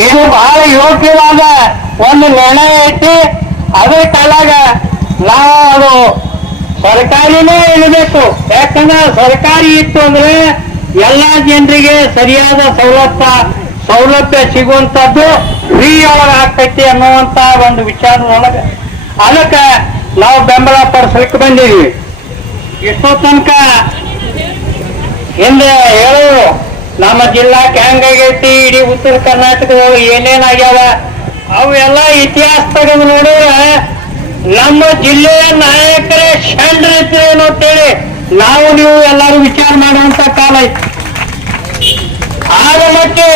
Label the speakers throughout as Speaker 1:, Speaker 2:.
Speaker 1: ಇದು ಬಹಳ ಯೋಗ್ಯವಾದ ಒಂದು ನಿರ್ಣಯ ಐತಿ ಅದ್ರ ಕಾಲಾಗ ನಾವು ಅದು ಸರ್ಕಾರಿನೇ ಇರಬೇಕು ಯಾಕಂದ್ರೆ ಸರ್ಕಾರಿ ಇತ್ತು ಅಂದ್ರೆ ಎಲ್ಲಾ ಜನರಿಗೆ ಸರಿಯಾದ ಸೌಲಭ್ಯ ಸೌಲಭ್ಯ ಸಿಗುವಂತದ್ದು ಫ್ರೀ ಒಳಗೆ ಆಗ್ತೈತಿ ಅನ್ನುವಂತ ಒಂದು ವಿಚಾರದೊಳಗೆ ಅದಕ್ಕೆ ನಾವು ಬೆಂಬಲ ಪಡಿಸ್ಲಿಕ್ಕೆ ಬಂದಿದ್ವಿ. ಎಷ್ಟೋ ತನಕ ಹಿಂದೆ ಹೇಳೋರು ನಮ್ಮ ಜಿಲ್ಲಾಕ್ಕೆ ಹೆಂಗಾಗೈತಿ ಇಡೀ ಉತ್ತರ ಕರ್ನಾಟಕದೊಳಗೆ ಏನೇನಾಗ್ಯಾವ ಅವೆಲ್ಲ ಇತಿಹಾಸ ತೆಗೆದು ನೋಡಿದ್ರೆ ನಮ್ಮ ಜಿಲ್ಲೆಯ ನಾಯಕರೇ ಷಂಡ್ರಿದ್ದೇನು ಅಂತೇಳಿ ನಾವು ನೀವು ಎಲ್ಲರೂ ವಿಚಾರ ಮಾಡುವಂತ ಕಾಲ ಐತಿ. ಆಗ ಮತ್ತೆ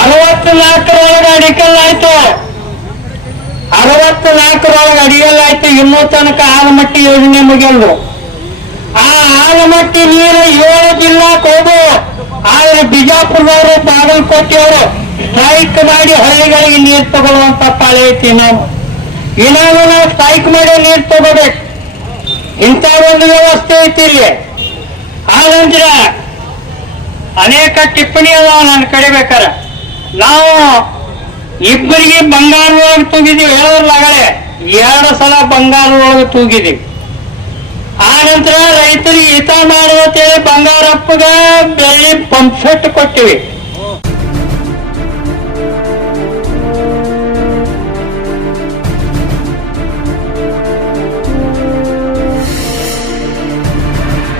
Speaker 1: ಅರವತ್ತು ನಾಲ್ಕರೊಳಗೆ ಅಡಿಕಲ್ ಆಯ್ತು. ಅರವತ್ತು ನಾಲ್ಕರೊಳಗೆ ಅಡಿಗಲ್ ಆಯ್ತು, ಇನ್ನೂ ತನಕ ಆಲಮಟ್ಟಿ ಯೋಜನೆ ಮುಗಿಯಲ್ರು ಆ ಆಲಮಟ್ಟಿ ನೀರು ಏಳು ಜಿಲ್ಲಾ ಹೋಗು ಆದ್ರೆ ಬಿಜಾಪುರದವರು ಬಾಗಲಕೋಟೆಯವರು ಸ್ಟ್ರೈಕ್ ಮಾಡಿ ಹಳ್ಳಿಗಳಿಗೆ ನೀರು ತಗೊಳ್ಳುವಂತ ಪಾಳೆ ಐತಿ ನಾವು ಏನಾದ್ರೂ ನಾವು ಸ್ಟ್ರೈಕ್ ಮಾಡಿ ನೀರು ತಗೋಬೇಕು. ಇಂಥ ಒಂದು ವ್ಯವಸ್ಥೆ ಐತಿ ಇಲ್ಲಿ. ಹಾಗಂದ್ರೆ ಅನೇಕ ಟಿಪ್ಪಣಿ ಅದಾವ ನನ್ನ ಕಡೆ ಬೇಕಾರೆ. ನಾವು ಇಬ್ಬರಿಗೆ ಬಂಗಾರದೊಳಗೆ ತೂಗಿದೀವಿ ಹೇಳೋರ್ಲಾಗಲೇ ಎರಡು ಸಲ ಬಂಗಾರದೊಳಗೆ ತೂಗಿದೀವಿ ಆ ನಂತರ ರೈತರಿಗೆ ಹಿತ ಮಾಡುವಂತೇಳಿ ಬಂಗಾರಪ್ಪಗ ಬೆಳ್ಳಿ ಪಂಪ್ ಸೆಟ್ ಕೊಟ್ಟಿವಿ